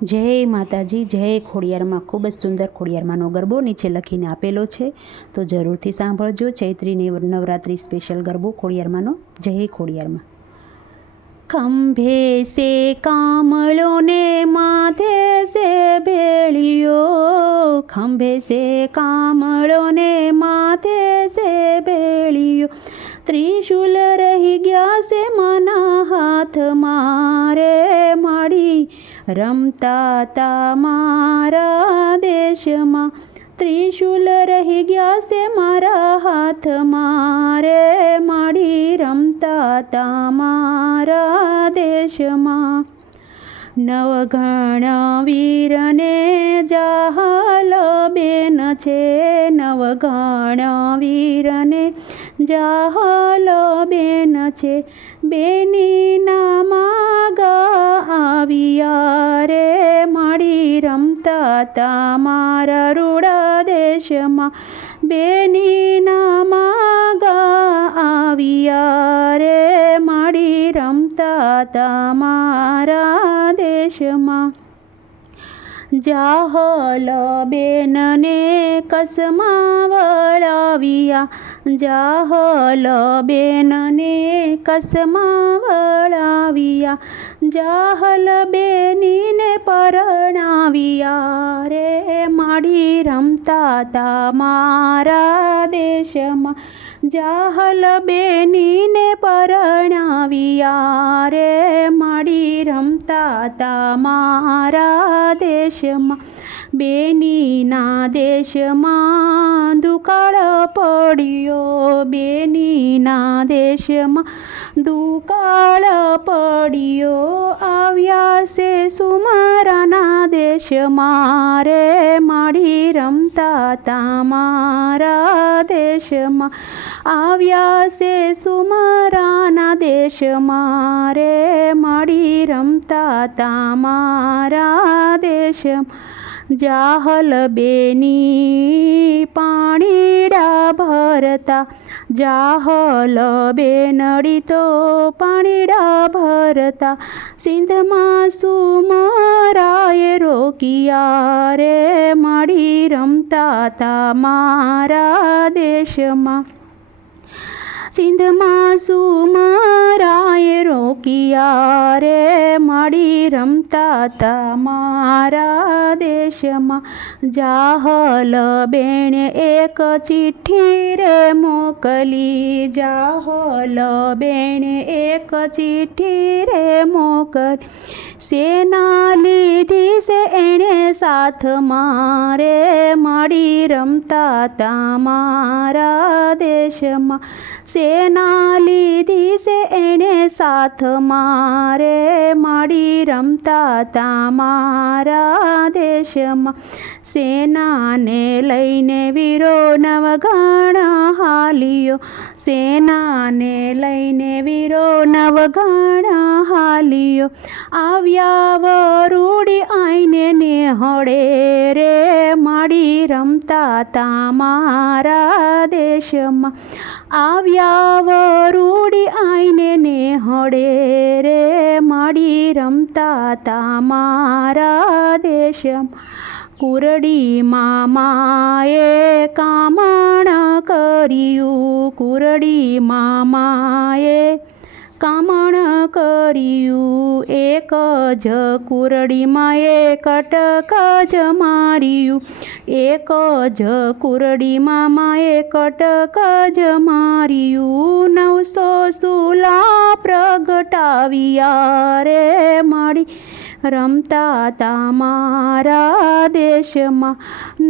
જય માતાજી, જય ખોડિયારમાં. ખૂબ જ સુંદર ખોડિયારમાંનો ગરબો નીચે લખીને આપેલો છે, તો જરૂરથી સાંભળજો. ચૈત્રીની નવરાત્રિ સ્પેશિયલ ગરબો ખોડિયારમાંનો. જય ખોડિયારમાં. ખંભે સે કામળો ને માથે સે ભેળિયો, ખંભે સે કામળો ને માથે સે ભેળિયો, ત્રિશુલ રહી ગયા છે માના હાથમાં રે, માડી રમતા તા મારા દેશમાં, ત્રિશુલ રહી ગયા છે મારા હાથમાં રે, માડી રમતા તા મારા દેશમાં. નવઘણ વીરને જાહલ બેન છે, નવઘણ વીરને જાહલ બેન છે, બેનીના માગા આવ્યા રે, માડી રમતા તા મારા રૂડા દેશમાં, બેનીના માગા આવ્યા રે, માડી રમતા તા મારા દેશમાં. જાહલ બેનને કસમાં વળાવ્યા, જાહલ બેનને કસમાં વળાવ્યા, જાહલ બેનીને પરણાવ્યા રે, માડી રમતા તા મારા દેશમાં, જાહલ બેનીને પરણાવ્યા રે, માડી રમતા તા મારા દેશમાં. બેનીના દેશમાં દુકાળ પડ્યો, બેનીના દેશમાં દુકાળ પડ્યો, આવ્યા છે સુમારાના દેશમાં રે, માડી રમતા તા મારા દેશમાં, આવ્યા છે સુમારાના દેશમાં રે, માડી રમતા તા મારા દેશમાં. જાહલ બેની પાણીડા ભરતા, જાહલ બેનડી તો પાણીડા ભરતા, સિંધમાં સુમરાએ રોક્યા રે, માડી રમતા તા મારા દેશમાં, સિંધમાં સુમરાએ રોક્યા રે, માડી રમતા તા મારા દેશમાં. જાહલ બેણે એક ચિઠ્ઠી રે મોકલી, જાહલ બેણે એક ચિઠ્ઠી રે મોકલી, સેના લીધી છે એણે સાથમાં રે, માડી રમતા તા મારા દેશમાં, સેના લીધી છે એણે સાથમાં રે, માડી રમતા તા મારા દેશમાં. સેનાને લઈને વીરો નવઘણ હાલ્યો, સેનાને લઈને વીરો નવઘણ હાલ્યો, આવ્યા વરૂડી આઈને નેહળે રે, માડી રમતા તા મારા દેશમાં, આવ્યા વરૂડી આઈને નેહળે રે, માડી રમતા તા મારા દેશમાં. કુરડી મામાએ કામણ કર્યું, કુરડી મામાએ કામણ કર્યું, એક જ કુરડીમાં કટક જ માર્યું, એક જ કુરડી મામાએ કટક જ માર્યું, 900 સૂલા પ્રગટાવ્યા રે, માડી રમતા તા મારા દેશમાં,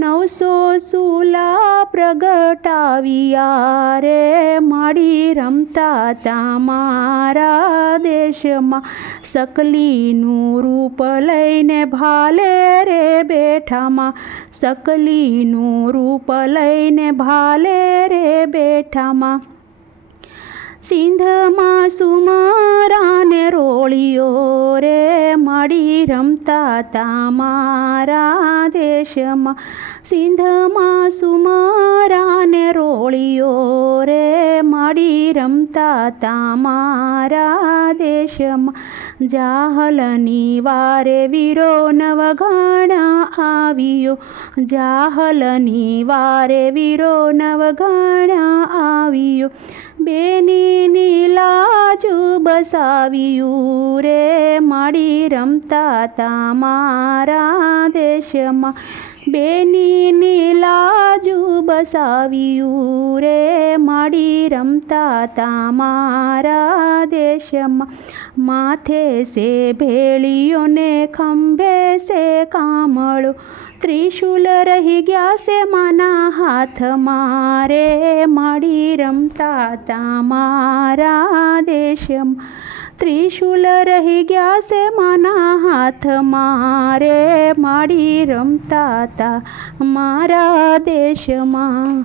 900 સૂલા પ્રગટાવ્યા રે, માડી રમતા તા મારા દેશમાં. સકલીનું રૂપ લઈને ભાલે રે બેઠામાં, સકલીનું રૂપ લઈને ભાલે રે બેઠામાં, સિંધમાં સુમરાને રોળીઓ રે માડી રમતા તા મારા દેશમાં. સિંધમાં સુમરાને રોળીઓ રે માડી રમતા તા મારા દેશમાં. જાહલની વારે વીરો નવઘાણા આવ્યો, જાહલની વારે વીરો નવઘાણા આવ્યો. બેનીની લાજુ બસાવ્યું રે માડી રમતા તા મારા દેશમાં. બેનીની લાજુ બસાવ્યું રે માડી રમતા તા મારા દેશમાં. માથે સે ભેળીઓ ને ખંભે સે કામળો, ત્રિશુલ રહી ગયા છે માના હાથમાં રે માડી રમતા તા મારા દેશમાં. ત્રિશુલ રહી ગયા છે માના હાથમાં રે માડી રમતા તા મારા દેશમાં.